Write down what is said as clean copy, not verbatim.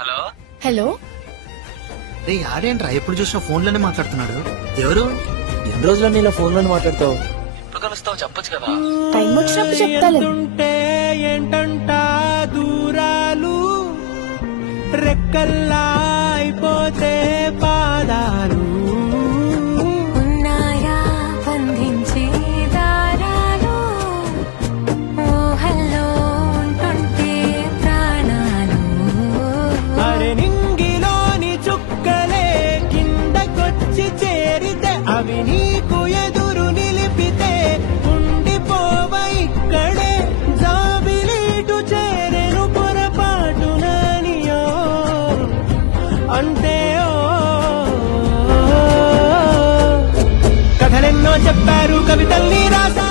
Hello hello. రే ఆడేంట్రా ఎప్పుడు చూసినా ఫోన్లోనే మాట్లాడుతున్నాడు. ఎవరు? ఎన్ని రోజులు నీళ్ళ ఫోన్ లో మాట్లాడతావు? ఎప్పుడు కలుస్తావు చెప్పొచ్చు కదా. టైం వచ్చినప్పుడు చెప్తాలే. ఏంటంట దూరాలు రెక్కల్లా అయిపోతే పాదాలు ఉన్నాయా బంధించే దారాలు ఊహల్లో ఉంటుంటే ప్రాణాలు అరే నింగిలోని చుక్కలే కిందకొచ్చి చేరితే అవి నీకు ఎదురు నిలిపితే ఉండిపోవ ఇక్కడే జాబిలీటు చేరెను పొరపాటుననియో అంటే కథలెన్నో చెప్పారు కవితల్ని రాసా